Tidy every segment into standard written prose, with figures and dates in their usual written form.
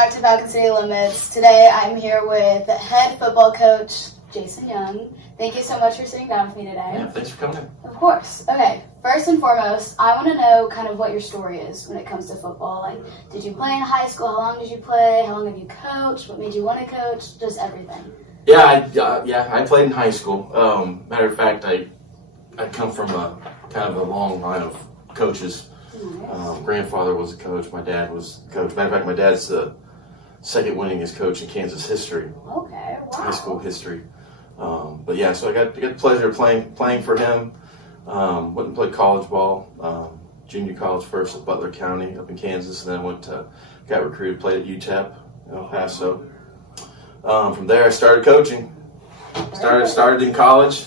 back to Falcons City Limits. Today I'm here with head football coach Jason Young. Thank you so much for sitting down with me today. Yeah, thanks for coming in. Of course. Okay, first and foremost, I want to know kind of what your story is when it comes to football. Like, did you play in high school? How long did you play? How long have you coached? What made you want to coach? Just everything. Yeah, I played in high school. Matter of fact, I come from a kind of a long line of coaches. Nice. Grandfather was a coach. My dad was a coach. Matter of fact, my dad's the second winningest coach in Kansas history. Okay, wow. High school history. But yeah, so I got the pleasure of playing for him. Went and played college ball, junior college first at Butler County up in Kansas, and then got recruited, played at UTEP in El Paso. From there, I started coaching. Started in college,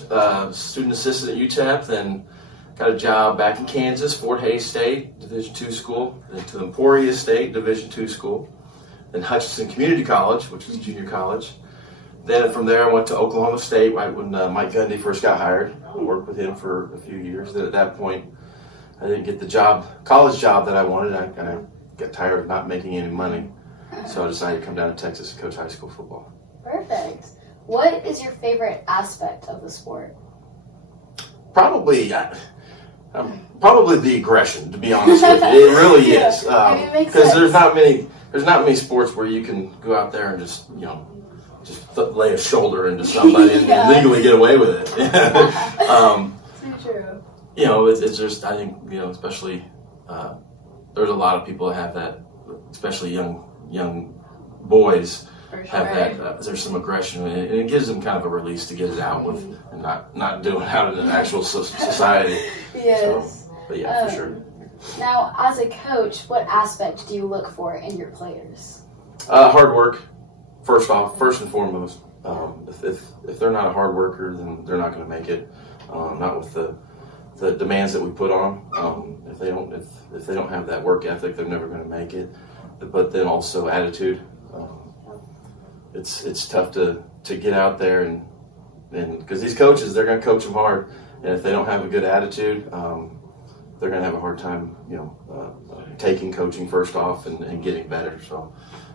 student assistant at UTEP, then got a job back in Kansas, Fort Hays State, Division II school, then to Emporia State, Division II school, then Hutchinson Community College, which is junior college. Then from there, I went to Oklahoma State right when Mike Gundy first got hired. I worked with him for a few years. Then at that point, I didn't get the college job that I wanted. I kind of got tired of not making any money. So I decided to come down to Texas and coach high school football. Perfect. What is your favorite aspect of the sport? Probably the aggression, to be honest with you. It really is. Because there's not many sports where you can go out there and just lay a shoulder into somebody and legally get away with it. Too true. It's just, I think, especially there's a lot of people that have that, especially young boys. For sure. Have that. There's some aggression, and it gives them kind of a release to get it out with, and not doing it out in the actual society. Yes. But yeah, for sure. Now, as a coach, what aspect do you look for in your players? Hard work, first and foremost. If they're not a hard worker, then they're not going to make it. Not with the demands that we put on. If they don't have that work ethic, they're never going to make it. But then also attitude. It's tough to get out there and because these coaches, they're going to coach them hard, and if they don't have a good attitude, they're going to have a hard time, taking coaching first off and getting better. So,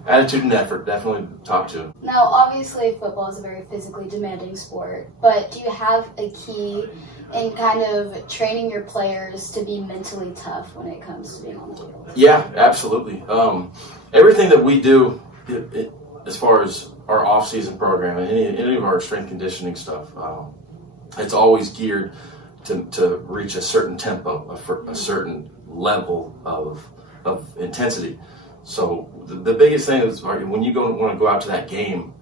attitude and effort, definitely top two. Now, obviously, football is a very physically demanding sport, but do you have a key in kind of training your players to be mentally tough when it comes to being on the field? Yeah, absolutely. Everything that we do, as far as our off-season program and any of our strength conditioning stuff, it's always geared to reach a certain tempo, a certain level of intensity. So the biggest thing is when you want to go out to that game,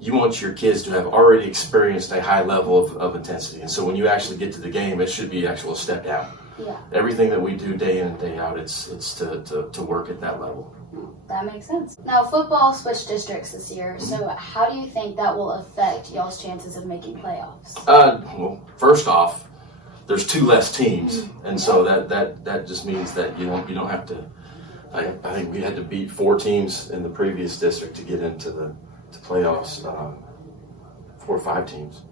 you want your kids to have already experienced a high level of intensity. And so when you actually get to the game, it should be actual step down. Yeah. Everything that we do day in and day out, it's to work at that level. That makes sense. Now, football switched districts this year, so how do you think that will affect y'all's chances of making playoffs? Well, first off, there's two less teams, and so that just means that you don't have to. I think we had to beat 4 teams in the previous district to get into the playoffs, 4 or 5 teams,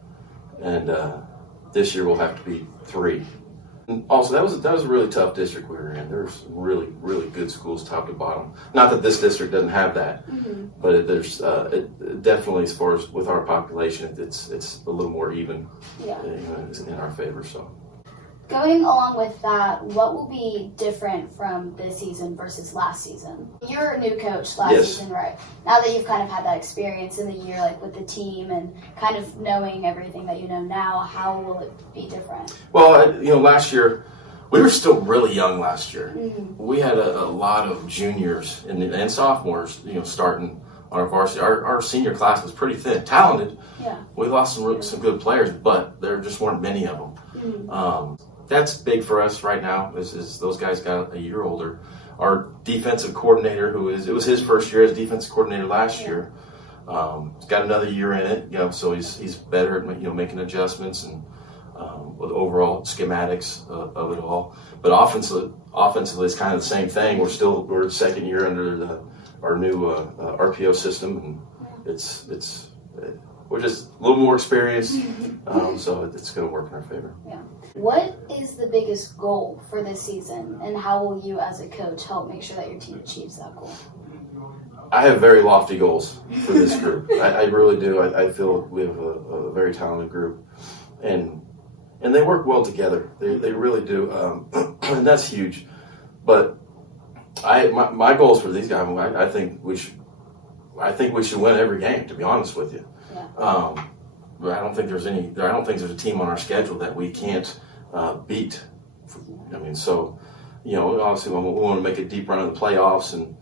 and this year we'll have to beat 3. And also, that was a really tough district we were in. There's some really, really good schools top to bottom. Not that this district doesn't have that, but there's definitely, as far as with our population, it's a little more even in our favor. So, going along with that, what will be different from this season versus last season? You're a new coach last season, right? Now that you've kind of had that experience in the year, like with the team and kind of knowing everything that you know now, how will it be different? Well, last year, we were still really young last year. We had a lot of juniors and sophomores, starting on our varsity. Our senior class was pretty thin, talented. Yeah. We lost some good players, but there just weren't many of them. That's big for us right now. Is those guys got a year older. Our defensive coordinator, it was his first year as defensive coordinator last year. He's got another year in it, so he's better at making adjustments and with overall schematics of it all. But offensively, it's kind of the same thing. We're second year under our new RPO system, and we're just a little more experienced, so it's going to work in our favor. Yeah. What is the biggest goal for this season, and how will you as a coach help make sure that your team achieves that goal? I have very lofty goals for this group. I really do. I feel we have a very talented group, and they work well together. They really do, and that's huge. But my goals for these guys, I think we should win every game. To be honest with you, but I don't think there's a team on our schedule that we can't beat. I mean, so obviously we want to make a deep run in the playoffs and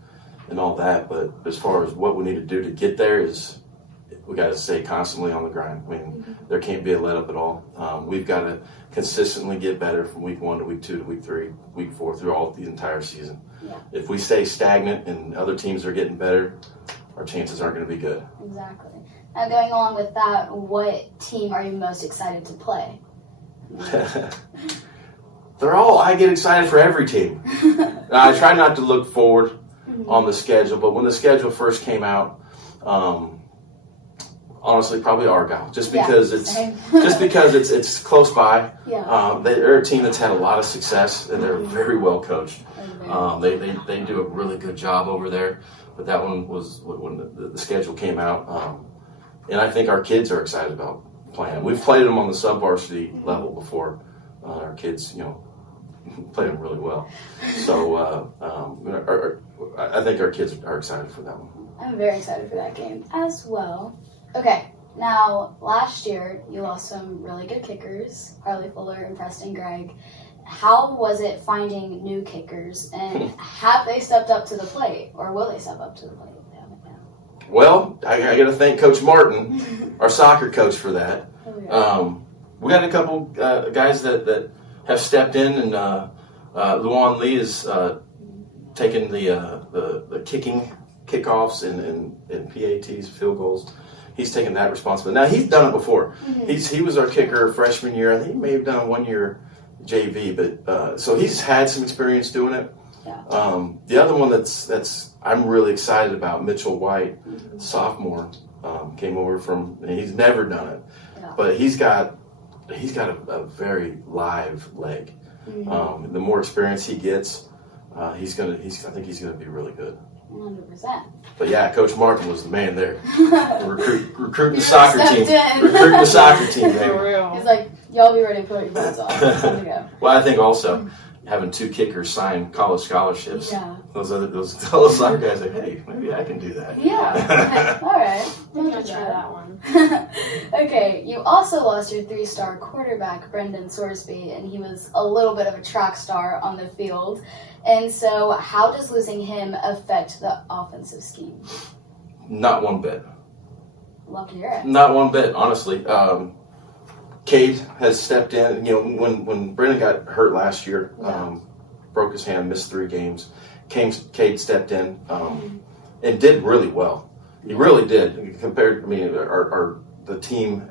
all that. But as far as what we need to do to get there is we got to stay constantly on the grind. I mean, there can't be a let up at all. We've got to consistently get better from week 1 to week 2 to week 3, week 4 through all the entire season. Yeah. If we stay stagnant and other teams are getting better, our chances aren't going to be good. Exactly. Now, going along with that, what team are you most excited to play? I get excited for every team. I try not to look forward on the schedule, but when the schedule first came out, honestly, probably Argyle, just because it's close by. Yeah. They're a team that's had a lot of success, and they're very well coached. They do a really good job over there. But that one was when the schedule came out, and I think our kids are excited about playing. We've played them on the sub-varsity level before. Our kids, played them really well. So I think our kids are excited for that one. I'm very excited for that game as well. Okay, now last year you lost some really good kickers, Harley Fuller and Preston Gregg. How was it finding new kickers, and have they stepped up to the plate, or will they step up to the plate? Well, I got to thank Coach Martin, our soccer coach, for that. We got a couple guys that have stepped in, and Luan Lee is taking the kickoffs and PATs, field goals. He's taken that responsibility. Now, he's done it before. He was our kicker freshman year. I think he may have done 1 year JV, but so he's had some experience doing it. Yeah. The other one that's I'm really excited about, Mitchell White, sophomore, came over he's never done it, but he's got a very live leg. The more experience he gets, I think he's gonna be really good. 100%. But yeah, Coach Martin was the man there. Recruiting the soccer team. In. Recruiting the soccer team, baby. For real. He's like, y'all be ready to put your boots on. Time to go. Well, I think also having 2 kickers sign college scholarships. Yeah. Those soccer guys are like, hey, maybe I can do that. Yeah. All right. We'll try that one. Okay, you also lost your 3-star quarterback, Brendan Sorsby, and he was a little bit of a track star on the field. And so how does losing him affect the offensive scheme? Not one bit. Love to hear it. Not one bit, honestly. Cade has stepped in. When Brendan got hurt last year, broke his hand, missed 3 games, Cade stepped in and did really well. He really did. Compared, the team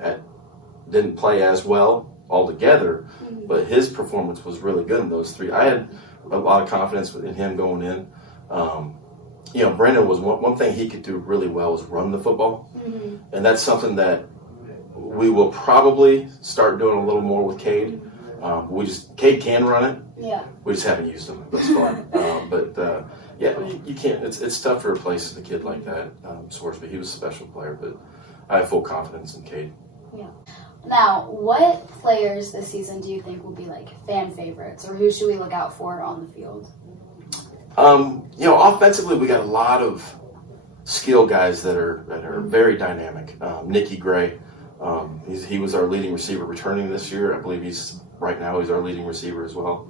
didn't play as well altogether, but his performance was really good in those 3. I had a lot of confidence in him going in. Brendan was one thing he could do really well was run the football, and that's something that we will probably start doing a little more with Cade. Cade can run it. Yeah. We just haven't used him thus far. You can't. It's tough to replace a kid like that, Sorsby. He was a special player, but I have full confidence in Cade. Yeah. Now, what players this season do you think will be like fan favorites, or who should we look out for on the field? Offensively, we got a lot of skill guys that are very dynamic. Nicky Gray, he was our leading receiver returning this year. I believe he's our leading receiver as well.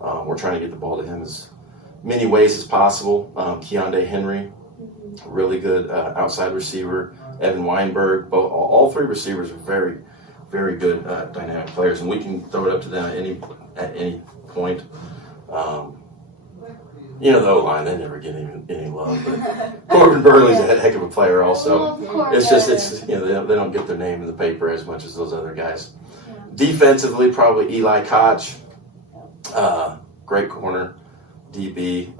We're trying to get the ball to him as many ways as possible. Keondae Henry, really good outside receiver. Evan Weinberg, all 3 receivers are very, very good dynamic players, and we can throw it up to them at any point. The O-line, they never get any love, but Corbin Burley's a heck of a player also. Well, it's just they don't get their name in the paper as much as those other guys. Yeah. Defensively, probably Eli Koch, great corner, DB,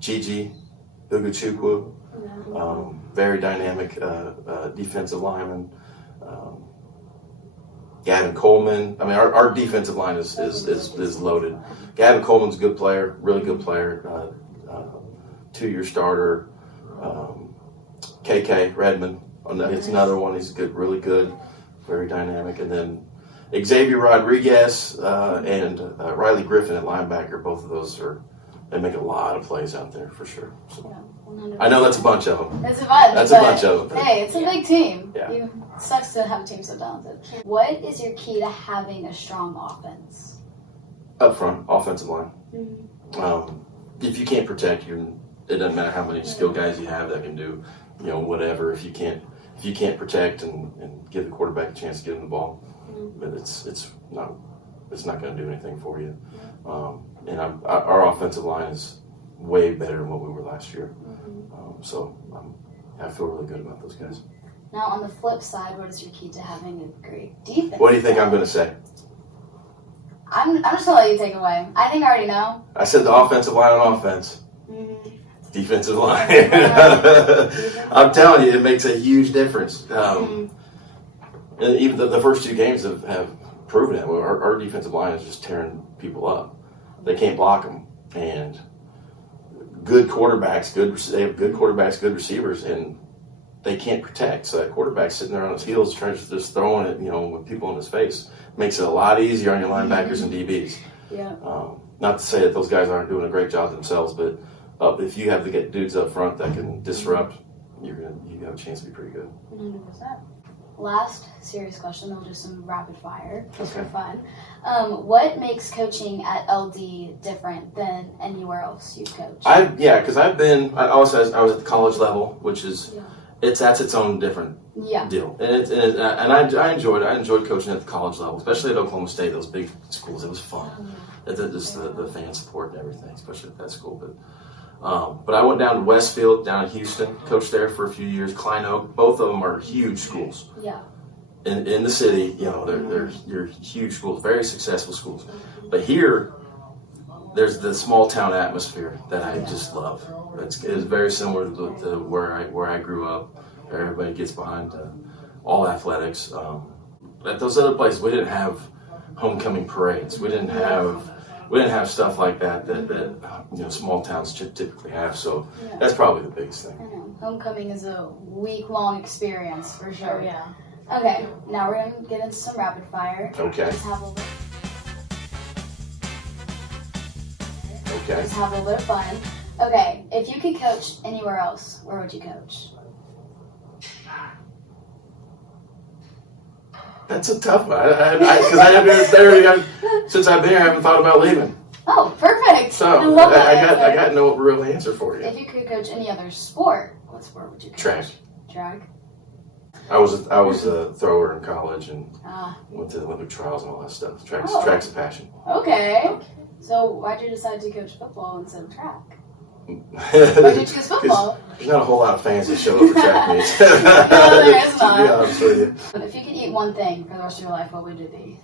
Gigi Uguchukwu, very dynamic defensive lineman. Gavin Coleman. Our defensive line is loaded. Gavin Coleman's a good player, really good player, 2-year starter. KK Redmond. It's another one. He's good, really good, very dynamic. And then Xavier Rodriguez and Riley Griffin at linebacker. Both of those they make a lot of plays out there for sure. So. Yeah, I know that's a bunch of them. It's a bunch. That's a bunch of them. Hey, it's a big team. Yeah. It sucks to have a team so talented. What is your key to having a strong offense? Up front, offensive line. Mm-hmm. If you can't protect, it doesn't matter how many skilled guys you have that can do, whatever. If you can't protect and give the quarterback a chance to get him the ball, but it's not going to do anything for you. And our offensive line is way better than what we were last year. So I feel really good about those guys. Now, on the flip side, what is your key to having a great defense? What do you think I'm going to say? I'm just going to let you take it away. I think I already know. I said the offensive line on offense. Defensive line. I'm telling you, it makes a huge difference. And even the first two games have proven it. Our defensive line is just tearing people up. They can't block them. And good quarterbacks, they have good quarterbacks, good receivers, and they can't protect. So that quarterback's sitting there on his heels trying to just throwing it, with people in his face. Makes it a lot easier on your linebackers and DBs. Yeah. Not to say that those guys aren't doing a great job themselves, but if you have to get dudes up front that can disrupt, you have a chance to be pretty good. 100%. Last serious question, we'll do some rapid fire just for Okay. fun. What makes coaching at LD different than anywhere else you've coached? Because I was at the college level, which is that's its own different deal, and I enjoyed it. I enjoyed coaching at the college level, especially at Oklahoma State, those big schools. It was fun. Just the fan support and everything, especially at that school. But I went down to Westfield, down in Houston, coached there for a few years. Klein Oak, both of them are huge schools. Yeah. In the city, they're huge schools, very successful schools. But here, there's the small town atmosphere that I just love. It's very similar to where I grew up. Everybody gets behind all athletics. At those other places, we didn't have homecoming parades. We didn't have stuff like that small towns typically have. So that's probably the biggest thing. I know. Homecoming is a week-long experience for sure. Oh, yeah. Okay, now we're going to get into some rapid fire. Okay. Just have a little Okay. Just have a little bit of fun. Okay, if you could coach anywhere else, where would you coach? That's a tough one. Because I haven't there since I've been here. I haven't thought about leaving. Oh, perfect. So I love that I answer. got no real answer for you. If you could coach any other sport, what sport would you coach? Track. Track. I was a thrower in college and Ah. went to the Olympic trials and all that stuff. Track's a passion. Okay. So why'd you decide to coach football instead of track? Why'd Why'd you choose football? There's not a whole lot of fans that show up for track meets. No, there is not. To be honest with you. If you could eat one thing for the rest of your life, what would it be?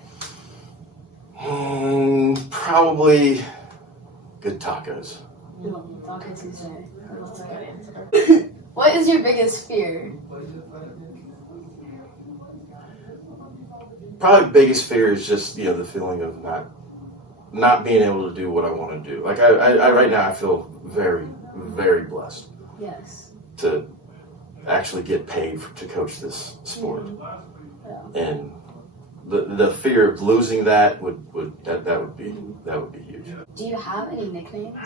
Probably good tacos. Tacos you say. That's a good answer. What is your biggest fear? Probably the biggest fear is just the feeling of not being able to do what I want to do. Like I right now I feel very, very blessed Yes. to actually get paid to coach this sport. Yeah. And the fear of losing that would be huge. Do you have any nicknames?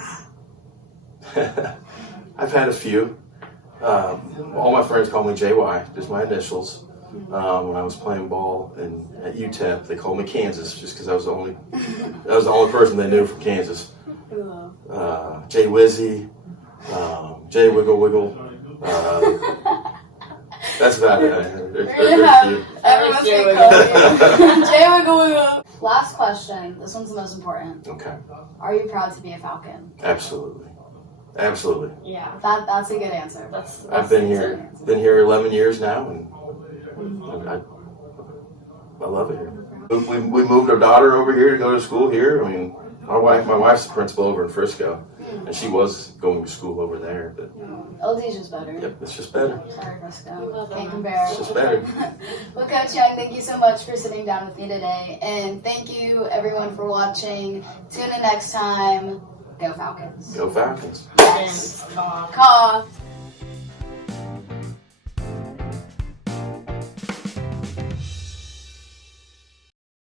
I've had a few. All my friends call me JY, just my initials. When I was playing ball at UTEP, they called me Kansas just because I was the only person they knew from Kansas. Jay Wizzy, Jay Wiggle Wiggle. That's about it. Everyone's gonna call you Jay Wiggle Wiggle. Last question. This one's the most important. Okay. Are you proud to be a Falcon? Absolutely. Yeah. That's a good answer. I've been here 11 years now, and I love it here. We moved our daughter over here to go to school here. I mean, my wife's the principal over in Frisco, and she was going to school over there. But LD's just better. yep, it's just better. Sorry, Frisco. Can't compare. It's just better. Well, Coach Young, thank you so much for sitting down with me today, and thank you everyone for watching. Tune in next time. Go Falcons. Go Falcons. Yes. Caw.